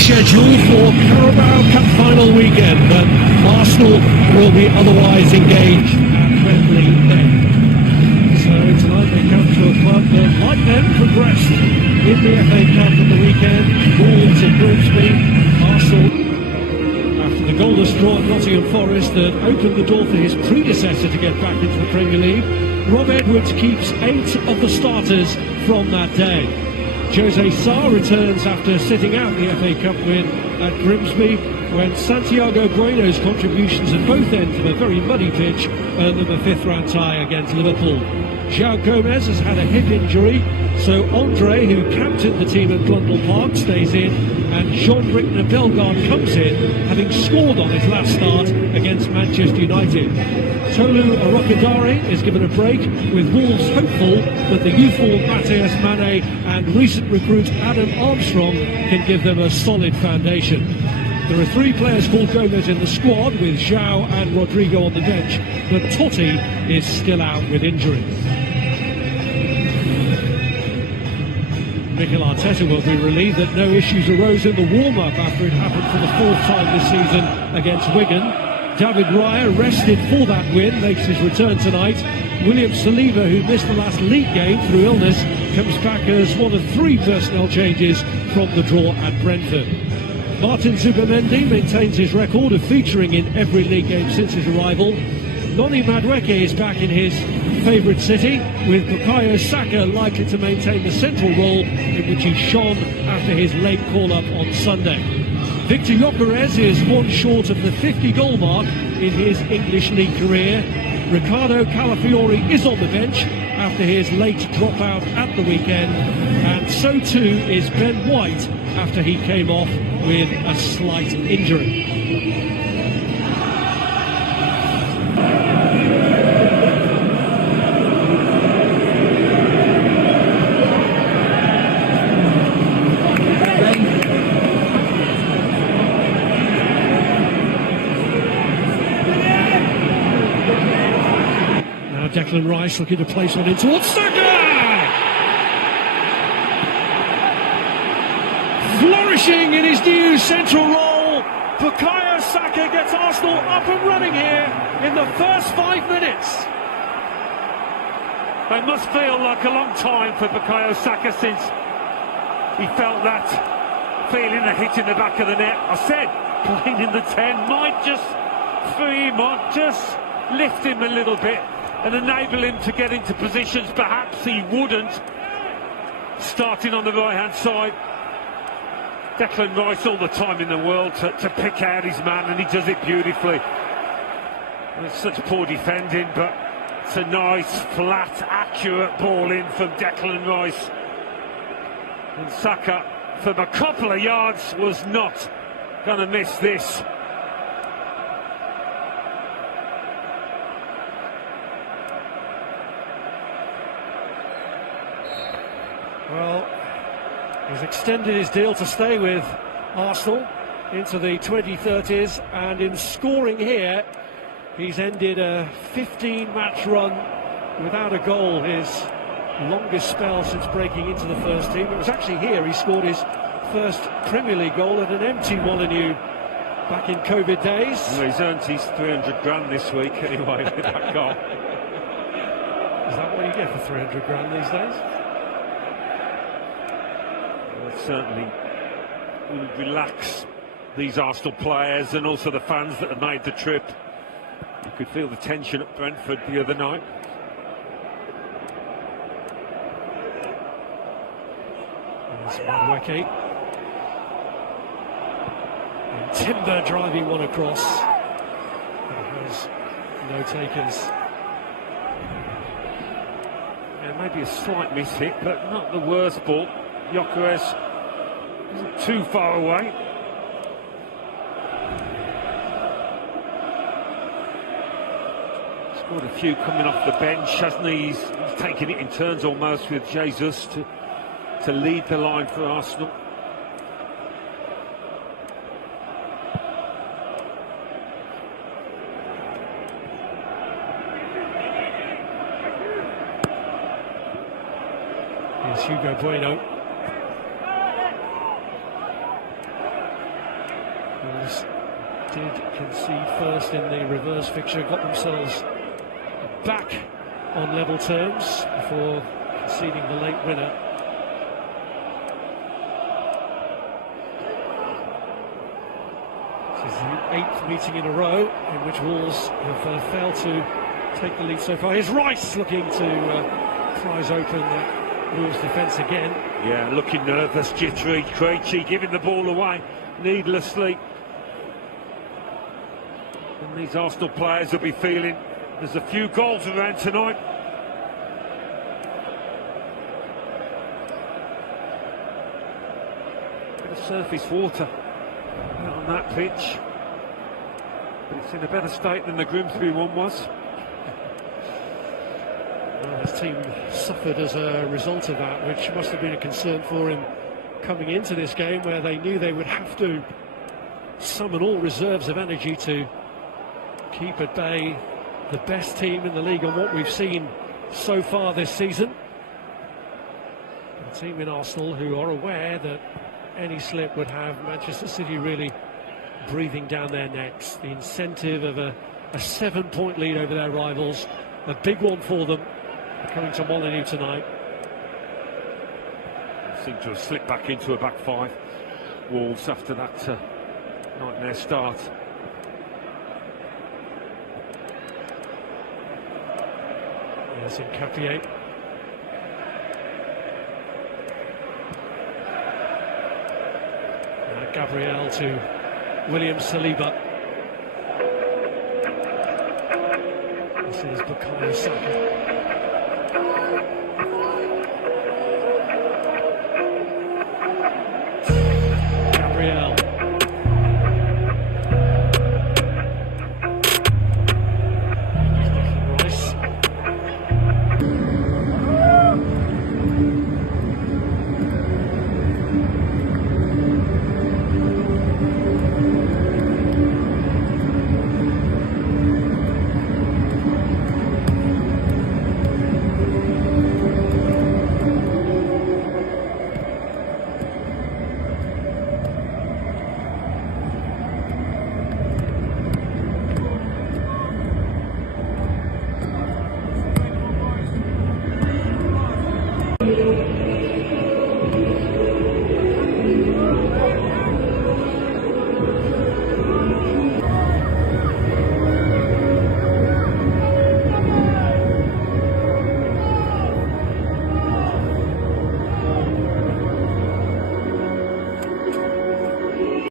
schedule for Carabao Cup final weekend, but Arsenal will be otherwise engaged at Wembley then. So tonight they come to a club that, like them, progressed in the FA Cup at the weekend. Wolves at Grimsby, Arsenal, after the goalless draw at Nottingham Forest that opened the door for his predecessor to get back into the Premier League. Rob Edwards keeps 8 of the starters from that day. Jose Sarr returns after sitting out the FA Cup win at Grimsby, when Santiago Bueno's contributions at both ends of a very muddy pitch earned them a 5th round tie against Liverpool. João Gomez has had a hip injury, so Andre, who captained the team at Blundell Park, stays in, and Jean-Brick Bellegarde comes in, having scored on his last start against Manchester United. Tolu Arokadare is given a break, with Wolves hopeful that the youthful Matheus Mane and recent recruit Adam Armstrong can give them a solid foundation. There are 3 players called Gomez in the squad, with João and Rodrigo on the bench, but Totti is still out with injury. Mikel Arteta will be relieved that no issues arose in the warm-up after it happened for the 4th time this season against Wigan. David Raya, rested for that win, makes his return tonight. William Saliba, who missed the last league game through illness, comes back as one of 3 personnel changes from the draw at Brentford. Martin Zubimendi maintains his record of featuring in every league game since his arrival. Noni Madueke is back in his favourite city, with Bukayo Saka likely to maintain the central role in which he shone after his late call-up on Sunday. Victor Gyökeres is one short of the 50-goal mark in his English league career. Ricardo Calafiori is on the bench after his late dropout at the weekend, and so too is Ben White after he came off with a slight injury. Declan Rice looking to place one in towards Saka! Flourishing in his new central role, Bukayo Saka gets Arsenal up and running here in the first 5 minutes. It must feel like a long time for Bukayo Saka since he felt that feeling a hit in the back of the net. I said playing in the 10 might just free him on, just lift him a little bit and enable him to get into positions perhaps he wouldn't, starting on the right hand side. Declan Rice all the time in the world to pick out his man, and he does it beautifully. And it's such poor defending, but it's a nice, flat, accurate ball in from Declan Rice. And Saka, from a couple of yards, was not going to miss this. Well, he's extended his deal to stay with Arsenal into the 2030s, and in scoring here, he's ended a 15-match run without a goal, his longest spell since breaking into the first team. It was actually here he scored his first Premier League goal at an empty Molineux back in COVID days. Well, he's earned his 300 grand this week anyway with that goal. Is that what you get for 300 grand these days? Certainly will relax these Arsenal players and also the fans that have made the trip. You could feel the tension at Brentford the other night. There's Madueke. And Timber driving one across. There's no takers. Yeah, maybe a slight miss hit, but not the worst ball. Gyökeres isn't too far away. Scored a few coming off the bench, hasn't he? He's taking it in turns almost with Jesus to lead the line for Arsenal. Here's Hugo Bueno. Wolves did concede first in the reverse fixture, got themselves back on level terms before conceding the late winner. This is the 8th meeting in a row in which Wolves have failed to take the lead so far. Here's Rice looking to prize open that Wolves defence again. Yeah, looking nervous, jittery, Krejci giving the ball away needlessly. And these Arsenal players will be feeling there's a few goals around tonight. Bit of surface water out on that pitch, but it's in a better state than the Grimsby one was. Well, his team suffered as a result of that, which must have been a concern for him coming into this game, where they knew they would have to summon all reserves of energy to keep at bay the best team in the league on what we've seen so far this season. A team in Arsenal who are aware that any slip would have Manchester City really breathing down their necks. The incentive of a 7-point lead over their rivals, a big one for them, coming to Molineux tonight. Seem to have slipped back into a back five, Wolves, after that nightmare start. There's Nketiah. Gabriel to William Saliba. This is Bukayo Saka.